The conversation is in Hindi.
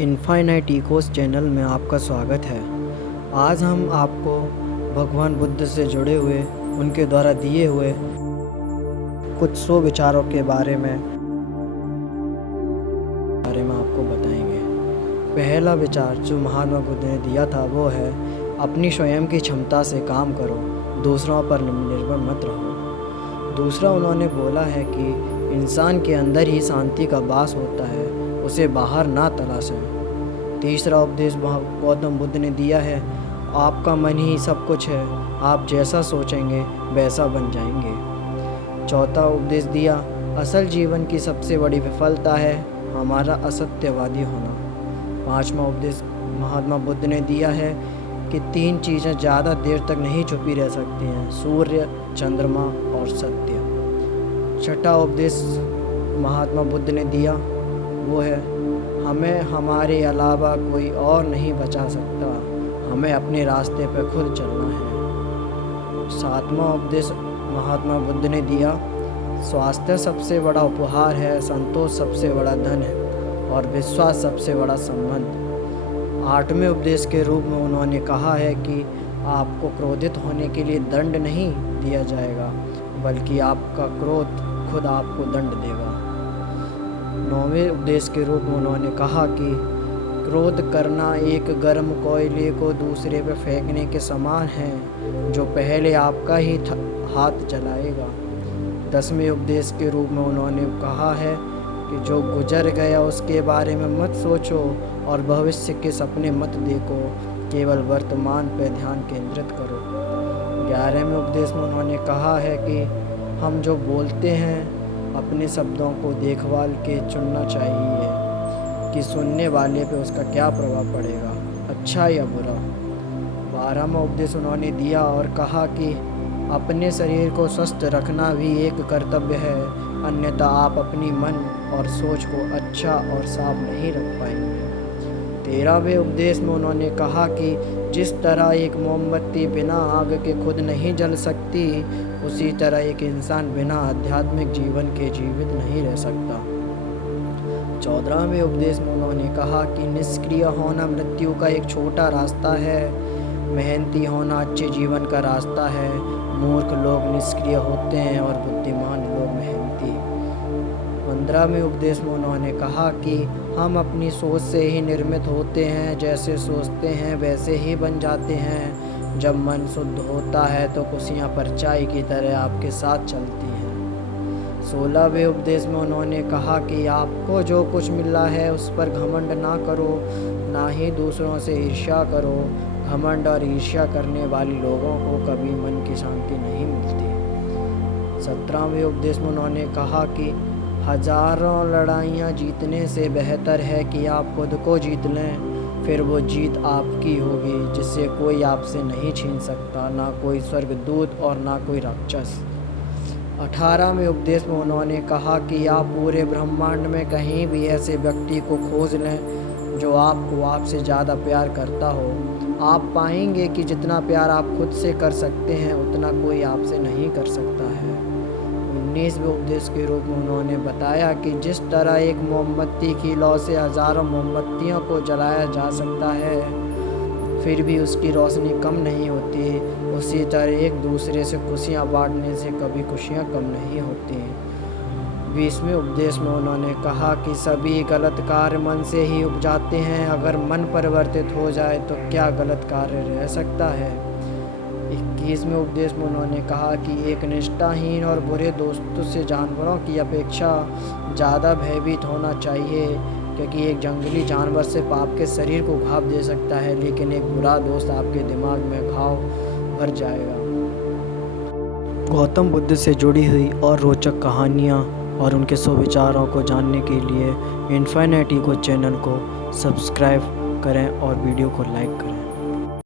इनफाइनाइट इकोस चैनल में आपका स्वागत है। आज हम आपको भगवान बुद्ध से जुड़े हुए उनके द्वारा दिए हुए कुछ 100 विचारों के बारे में आपको बताएंगे। पहला विचार जो महात्मा बुद्ध ने दिया था वो है अपनी स्वयं की क्षमता से काम करो, दूसरों पर निर्भर मत रहो। दूसरा उन्होंने बोला है कि इंसान के अंदर ही शांति का वास होता है, उसे बाहर ना तलाशें। तीसरा उपदेश गौतम बुद्ध ने दिया है, आपका मन ही सब कुछ है, आप जैसा सोचेंगे वैसा बन जाएंगे। चौथा उपदेश दिया, असल जीवन की सबसे बड़ी विफलता है हमारा असत्यवादी होना। पांचवा उपदेश महात्मा बुद्ध ने दिया है कि 3 चीज़ें ज़्यादा देर तक नहीं छुपी रह सकती हैं, सूर्य, चंद्रमा और सत्य। छठा उपदेश महात्मा बुद्ध ने दिया वो है, हमें हमारे अलावा कोई और नहीं बचा सकता, हमें अपने रास्ते पर खुद चलना है। सातवां उपदेश महात्मा बुद्ध ने दिया, स्वास्थ्य सबसे बड़ा उपहार है, संतोष सबसे बड़ा धन है और विश्वास सबसे बड़ा संबंध। आठवें उपदेश के रूप में उन्होंने कहा है कि आपको क्रोधित होने के लिए दंड नहीं दिया जाएगा, बल्कि आपका क्रोध खुद आपको दंड देगा। नौवें उपदेश के रूप में उन्होंने कहा कि क्रोध करना एक गर्म कोयले को दूसरे पर फेंकने के समान है, जो पहले आपका ही हाथ जलाएगा। 10वें उपदेश के रूप में उन्होंने कहा है कि जो गुजर गया उसके बारे में मत सोचो और भविष्य के सपने मत देखो, केवल वर्तमान पर ध्यान केंद्रित करो। 11वें उपदेश में उन्होंने कहा है कि हम जो बोलते हैं अपने शब्दों को देखभाल के चुनना चाहिए कि सुनने वाले पे उसका क्या प्रभाव पड़ेगा, अच्छा या बुरा। 12वां उपदेश उन्होंने दिया और कहा कि अपने शरीर को स्वस्थ रखना भी एक कर्तव्य है, अन्यथा आप अपनी मन और सोच को अच्छा और साफ नहीं रख पाएंगे। 13वें उपदेश में उन्होंने कहा कि जिस तरह एक मोमबत्ती बिना आग के खुद नहीं जल सकती, उसी तरह एक इंसान बिना आध्यात्मिक जीवन के जीवित नहीं रह सकता। 14वें उपदेश में उन्होंने कहा कि निष्क्रिय होना मृत्यु का एक छोटा रास्ता है, मेहनती होना अच्छे जीवन का रास्ता है। मूर्ख लोग निष्क्रिय होते हैं और बुद्धिमान लोग मेहनती। 15वें उपदेश में उन्होंने कहा कि हम अपनी सोच से ही निर्मित होते हैं, जैसे सोचते हैं वैसे ही बन जाते हैं। जब मन शुद्ध होता है तो खुशियाँ परछाई की तरह आपके साथ चलती हैं। 16वें उपदेश में उन्होंने कहा कि आपको जो कुछ मिला है उस पर घमंड ना करो, ना ही दूसरों से ईर्ष्या करो। घमंड और ईर्ष्या करने वाले लोगों को कभी मन की शांति नहीं मिलती। 17वें उपदेश में उन्होंने कहा कि हजारों लड़ाइयाँ जीतने से बेहतर है कि आप खुद को जीत लें, फिर वो जीत आपकी होगी जिससे कोई आपसे नहीं छीन सकता, ना कोई स्वर्गदूत और ना कोई राक्षस। 18वें उपदेश में उन्होंने कहा कि आप पूरे ब्रह्मांड में कहीं भी ऐसे व्यक्ति को खोज लें जो आपको आपसे ज़्यादा प्यार करता हो। आप पाएंगे कि जितना प्यार आप खुद से कर सकते हैं उतना कोई आपसे नहीं कर सकता है। 19वें उपदेश के रूप में उन्होंने बताया कि जिस तरह एक मोमबत्ती की लौ से हजारों मोमबत्तियों को जलाया जा सकता है फिर भी उसकी रोशनी कम नहीं होती, उसी तरह एक दूसरे से खुशियाँ बांटने से कभी खुशियाँ कम नहीं होती। 20वें उपदेश में उन्होंने कहा कि सभी गलत कार्य मन से ही उपजाते हैं, अगर मन परिवर्तित हो जाए तो क्या गलत कार्य रह सकता है। 21वें उपदेश में उन्होंने कहा कि एक निष्ठाहीन और बुरे दोस्तों से जानवरों की अपेक्षा ज़्यादा भयभीत होना चाहिए, क्योंकि एक जंगली जानवर सिर्फ आपके शरीर को घाव दे सकता है, लेकिन एक बुरा दोस्त आपके दिमाग में घाव भर जाएगा। गौतम बुद्ध से जुड़ी हुई और रोचक कहानियाँ और उनके 100 विचारों को जानने के लिए इनफाइनाइट इको चैनल को सब्सक्राइब करें और वीडियो को लाइक करें।